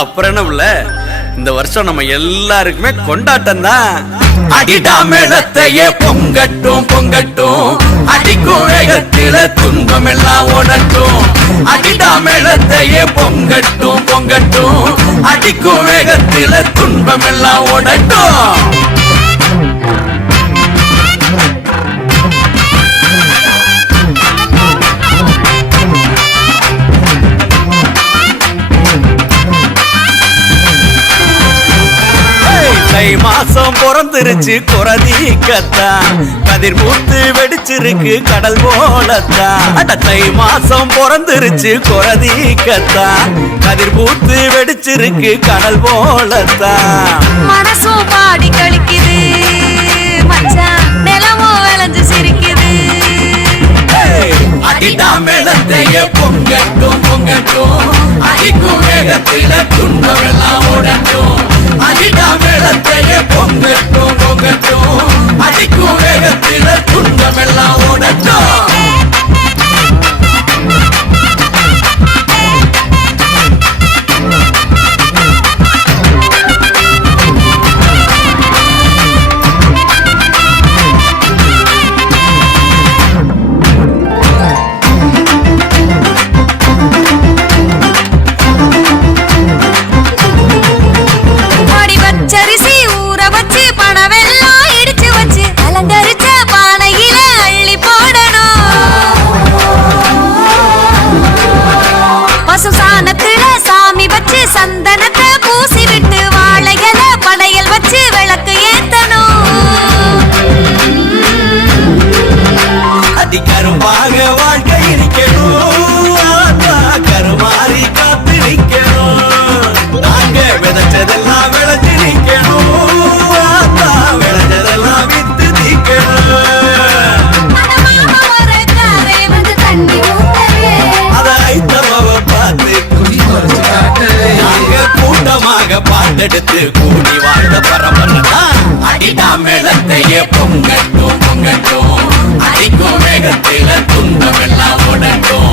அப்புறம் என்ன இந்த வருஷம் நம்ம எல்லாருக்குமே கொண்டாட்டம் தான். அடிடா மேளத்தையே பொங்கட்டும் பொங்கட்டும், அடிக்கும் வேகத்தில துன்பம் எல்லாம் ஓடட்டும். அடிடா மேளத்தையே பொங்கட்டும் பொங்கட்டும், அடிக்கும் வேகத்தில துன்பம் எல்லாம் ஓடட்டும். தை மாசம் பிறந்துருச்சு குறதீக்கத்தான், கதிர் மூத்து வெடிச்சிருக்கு கடல் போலத்தான். அட தை மாசம் பிறந்துருச்சு குறதீக்கத்தான், கதிர் மூத்து வெடிச்சிருக்கு கடல் போலத்தான். மனசும் பாடி கழிக்குது மச்சான், நிலமும் விளைஞ்சு சிரிக்குது. அடிடா மேளத்தையே பொங்கட்டும் பொங்கட்டும், அடிக்கும் வேகத்தில துன்பம் எல்லாம் ஓடட்டும். அடிடா மேளத்தையே பொங்கட்டும் பொங்கட்டும், அடிக்கும் வேகத்தில துன்பம் எல்லாம் ஓடட்டும். சந்தனத்தை பூசி விட்டு வாழையில படையல் வச்சு விளக்கு ஏத்தணும். அடி கருமாக வாழ்க்கை இருக்கணும், கருமாறி காத்து நிக்கணும். நாங்க விதைச்சதெல்லாம் விளைஞ்சு நிக்கணும், விளைஞ்சதெல்லாம் வித்து நிக்கணும். அதை ஐத்தமாவ பார்த்து கூட்டமாக பாட்டெடுத்து கூடி வாழ்ந்த பரம்பரைதான். அடிடா மேளத்தையே பொங்கட்டும் பொங்கட்டும், அடிக்கும் வேகத்தில துன்பம் எல்லாம் ஓடட்டும்.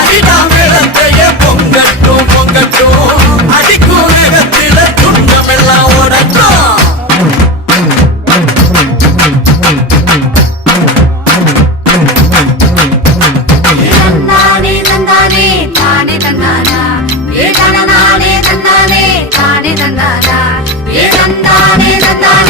அடிடா மேளத்தையே பொங்கட்டும் பொங்கட்டும், அடிக்கும் வேகத்தில துன்பம் எல்லாம் ஓடட்டும். தானே தந்தானா, ஏ தந்தானே தந்தானா.